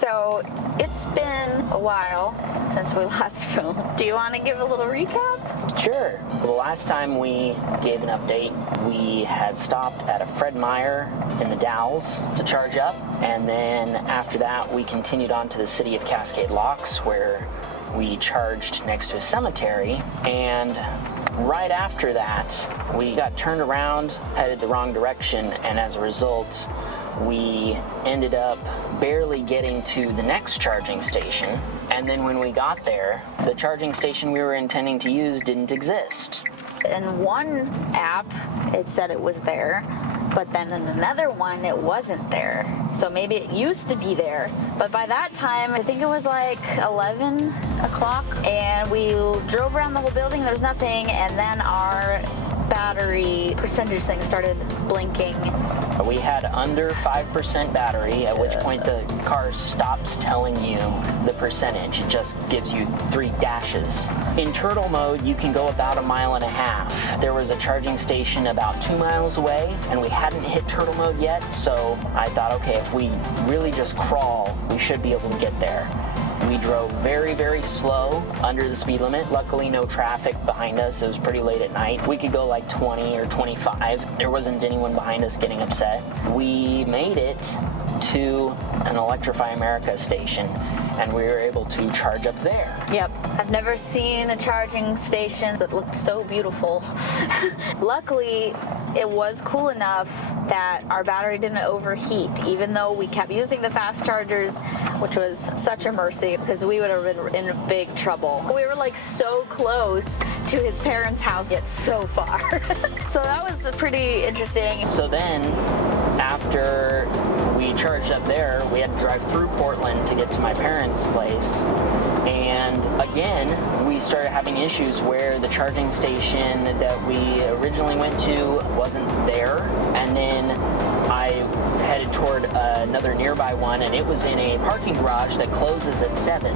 So it's been a while since we last filmed. Do you want to give a little recap? Sure. The last time we gave an update, we had stopped at a Fred Meyer in the Dalles to charge up, and then after that we continued on to the city of Cascade Locks, where we charged next to a cemetery, and right after that we got turned around, headed the wrong direction, and as a result we ended up barely getting to the next charging station. And then when we got there, the charging station we were intending to use didn't exist. In one app it said it was there, but then in another one it wasn't there. So maybe it used to be there, but by that time I think it was like 11 o'clock, and we drove around the whole building, there was nothing, and then our battery percentage thing started blinking. We had under 5% battery, at which point the car stops telling you the percentage. It just gives you 3 dashes. In turtle mode, you can go about 1.5 miles. There was a charging station about 2 miles away, and we hadn't hit turtle mode yet, so I thought, okay, if we really just crawl, we should be able to get there. We drove very, very slow, under the speed limit. Luckily, no traffic behind us. It was pretty late at night. We could go like 20 or 25. There wasn't anyone behind us getting upset. We made it to an Electrify America station, and we were able to charge up there. Yep. I've never seen a charging station that looked so beautiful. Luckily, it was cool enough that our battery didn't overheat, even though we kept using the fast chargers, which was such a mercy because we would have been in big trouble. We were like so close to his parents' house, yet so far. So that was pretty interesting. So then, after we charged up there, we had to drive through Portland to get to my parents' place. And again, we started having issues where the charging station that we originally went to wasn't there. And then I headed toward another nearby one, and it was in a parking garage that closes at 7.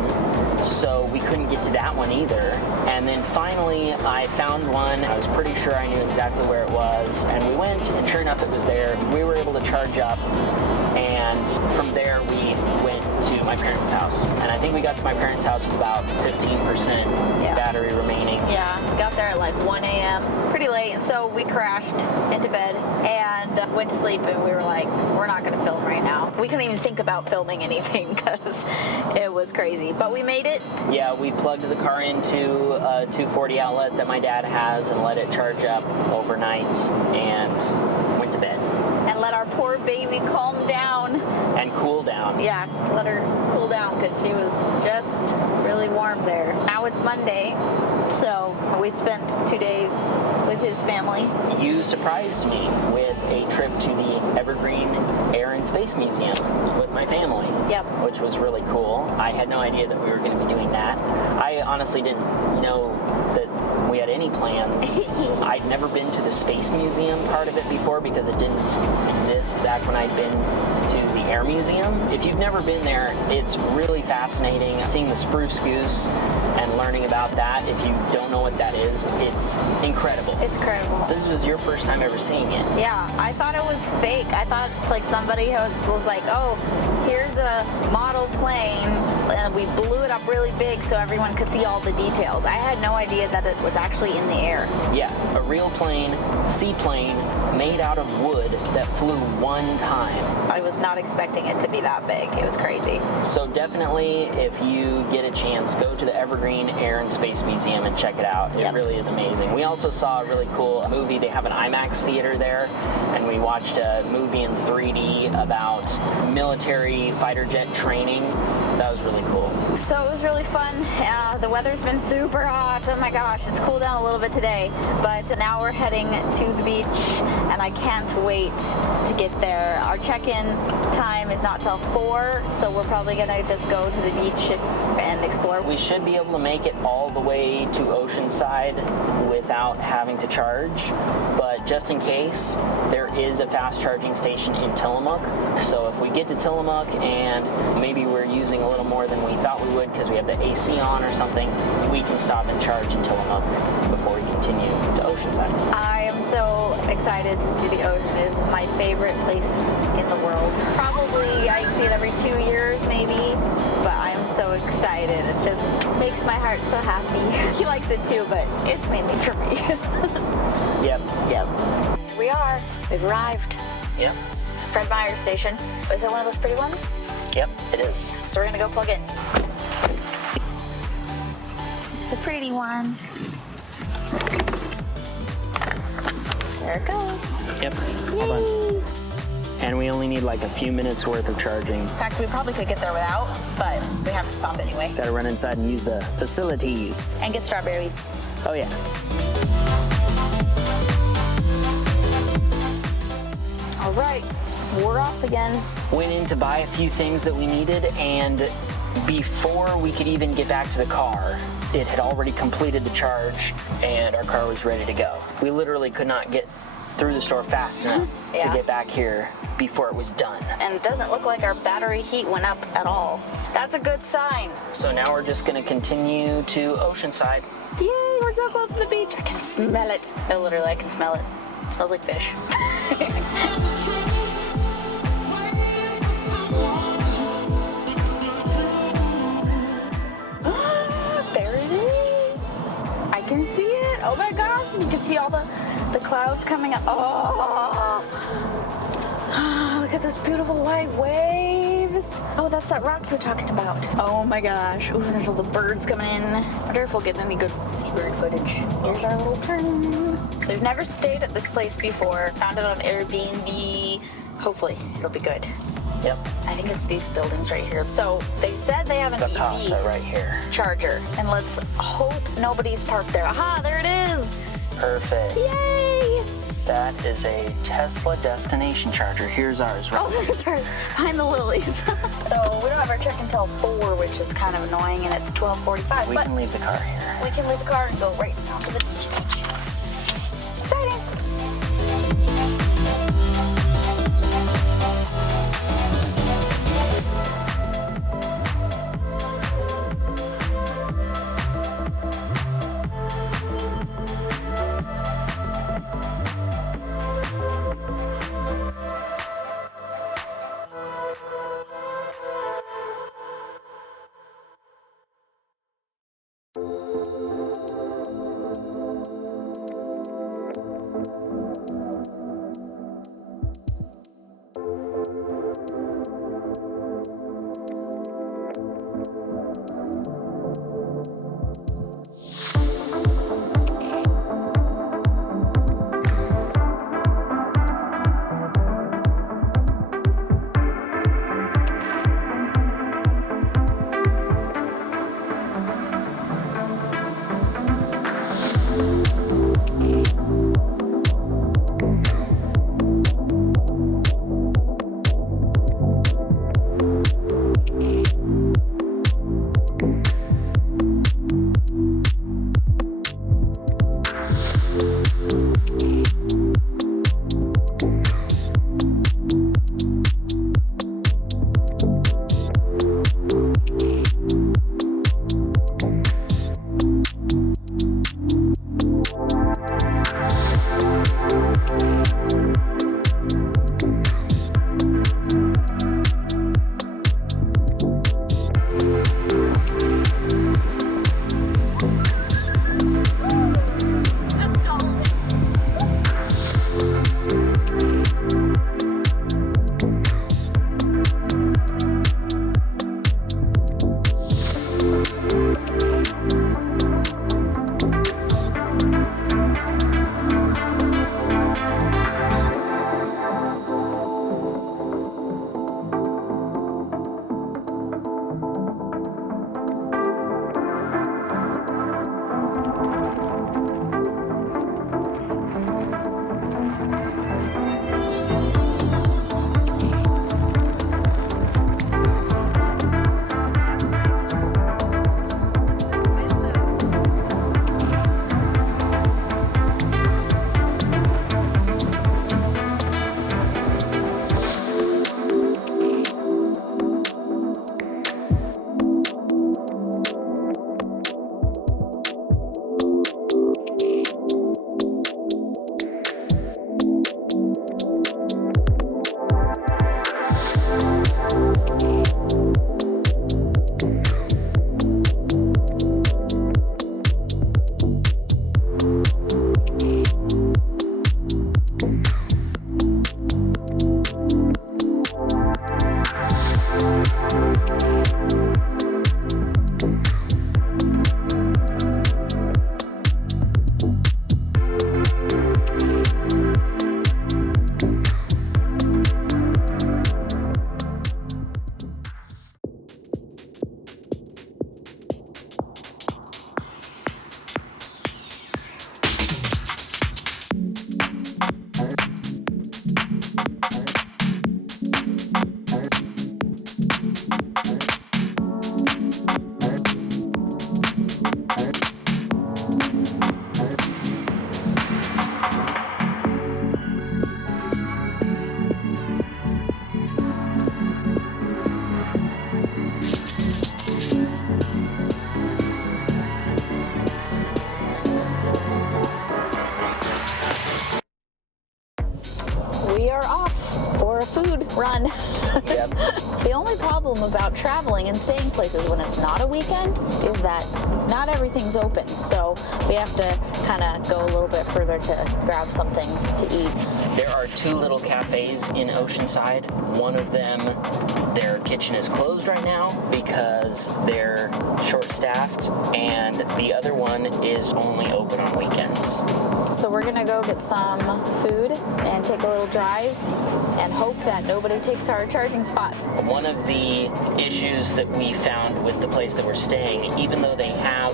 So we couldn't get to that one either. And then finally I found one. I was pretty sure I knew exactly where it was, and we went, and sure enough it was there. We were able to charge up, and from there we went to my parents' house. And I think we got to my parents' house with about 15% battery remaining. Yeah, we got there at like 1 a.m. pretty late, and so we crashed into bed and went to sleep, and we were like, we're not going to film right now. We couldn't even think about filming anything because it was crazy, but we made it. Yeah, we plugged the car into a 240 outlet that my dad has and let it charge up overnight and went to bed. And let our poor baby calm down. And cool down. Yeah, let her cool down because she was just really warm there. Now it's Monday, so we spent 2 days with his family. You surprised me with a trip to the Evergreen Air and Space Museum with my family. Yep. Which was really cool. I had no idea that we were going to be doing that. I honestly didn't know that we had any plans. I'd never been to the Space Museum part of it before because it didn't exist back when I'd been to the Air Museum. If you've never been there, it's really fascinating seeing the spruce goose and learning about that. If you don't know what that is, it's incredible. It's incredible. This was your first time ever seeing it. Yeah, I thought it was fake. I thought it's like somebody was like, oh, here's a model plane, and we blew it up really big so everyone could see all the details. I had no idea that it was actually in the air. Yeah, a real plane, seaplane, made out of wood that flew one time. I was not expecting it to be that big. It was crazy. So definitely, if you get a chance, go to the Evergreen Air and Space Museum and check it out. It really is amazing. We also saw a really cool movie. They have an IMAX theater there, and we watched a movie in 3D about military fighter jet training. That was really cool. So it was really fun. The weather's been super hot. Oh my gosh, it's cooled down a little bit today, but now we're heading to the beach, and I can't wait to get there. Our check-in time is not till 4, so we're probably gonna just go to the beach and explore. We should be able to make it all the way to Oceanside without having to charge, but just in case, there is a fast charging station in Tillamook. So if we get to Tillamook and maybe we're using a little more than we thought we would because we have the AC on or something, we can stop and charge in Tillamook before we continue to Oceanside. I am so excited to see the ocean. It is my favorite place in the world. Probably I see it every 2 years maybe, excited. It just makes my heart so happy. He likes it too, but it's mainly for me. Yep. Yep. Here we are. We've arrived. Yep. It's a Fred Meyer station. Is it one of those pretty ones? Yep, it is. So we're gonna go plug in. It's a pretty one. There it goes. Yep. Hold on. And we only need like a few minutes worth of charging. In fact, we probably could get there without, but we have to stop anyway. Gotta run inside and use the facilities. And get strawberries. Oh yeah. All right, we're off again. Went in to buy a few things that we needed, and before we could even get back to the car, it had already completed the charge and our car was ready to go. We literally could not get through the store fast enough to get back here before it was done. And it doesn't look like our battery heat went up at all. That's a good sign. So now we're just gonna continue to Oceanside. Yay, we're so close to the beach. I can smell it. No, literally, I can smell it. It smells like fish. There it is. I can see it. Oh my gosh. You can see all the clouds coming up. Oh, look at those beautiful white waves. Oh, that's that rock you were talking about. Oh my gosh. Ooh, there's all the birds coming in. I wonder if we'll get any good seabird footage. Here's our little turn. We've never stayed at this place before. Found it on Airbnb. Hopefully, it'll be good. Yep. I think it's these buildings right here. So they said they have an Vacasa EV right here. charger. And let's hope nobody's parked there. Aha, there it is. Perfect. Yay! That is a Tesla destination charger. Here's ours, right? Oh, there's ours. Behind the lilies. So we don't have our check until 4, which is kind of annoying, and it's 12:45. We can leave the car here. We can leave the car and go right down to the beach. Exciting! about traveling and staying places when it's not a weekend is that not everything's open. So we have to kind of go a little bit further to grab something to eat. There are 2 little cafes in Oceanside. One of them, their kitchen is closed right now because they're short-staffed, and the other one is only open on weekends. So we're gonna go get some food and take a little drive and hope that nobody takes our charging spot. One of the issues that we found with the place that we're staying, even though they have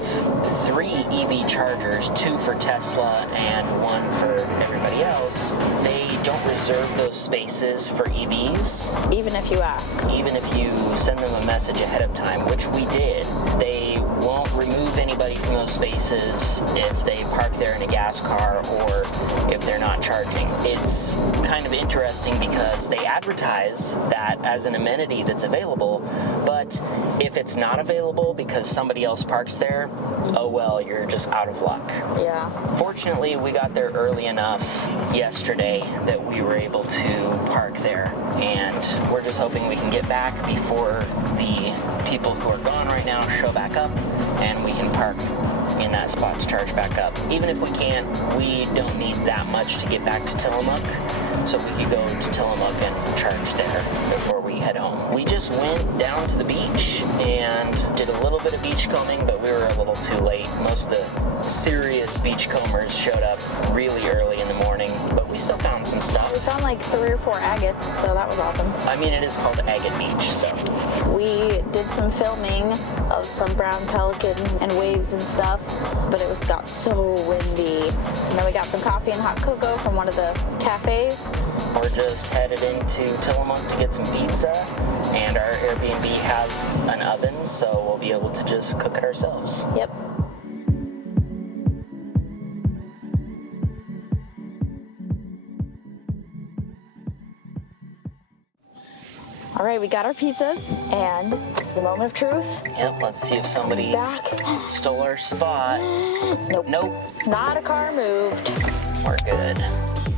3 EV chargers, 2 for Tesla and 1 for everybody else, they don't reserve those spaces for EVs. Even if you ask. Even if you send them a message ahead of time, which we did, they won't remove anybody from those spaces if they park there in a gas car or if they're not charging. It's kind of interesting because they advertise that as an amenity that's available, but if it's not available because somebody else parks there, oh well, you're just out of luck. Yeah. Fortunately, we got there early enough yesterday that we were able to park there, and we're just hoping we can get back before the people who are gone right now show back up and we can park in that spot to charge back up. Even if we can't, we don't need that much to get back to Tillamook, so we could go to Tillamook and charge there before we head home. We just went down to the beach and did a little bit of beachcombing, but we were a little too late. Most of the serious beachcombers showed up really early in the morning, but we still found some stuff. We found like 3 or 4 agates, so that was awesome. I mean, it is called Agate Beach, so. We did some filming of some brown pelicans and waves and stuff, but it got so windy. And then we got some coffee and hot cocoa from one of the cafes. We're just headed into Tillamook to get some pizza, and our Airbnb has an oven, so we'll be able to just cook it ourselves. Yep. All right, we got our pizzas, and it's the moment of truth. Yep, let's see if somebody Back. stole our spot. Nope. Nope. Not a car moved. We're good.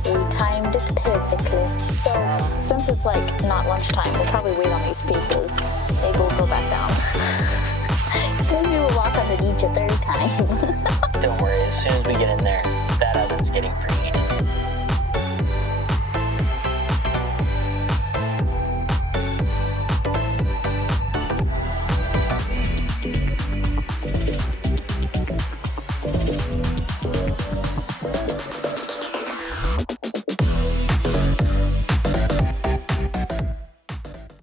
We timed it perfectly. So, since it's like not lunchtime, we'll probably wait on these pizzas. Maybe we'll go back down. Maybe we'll walk on the beach a third time. Don't worry, as soon as we get in there, that oven's getting pretty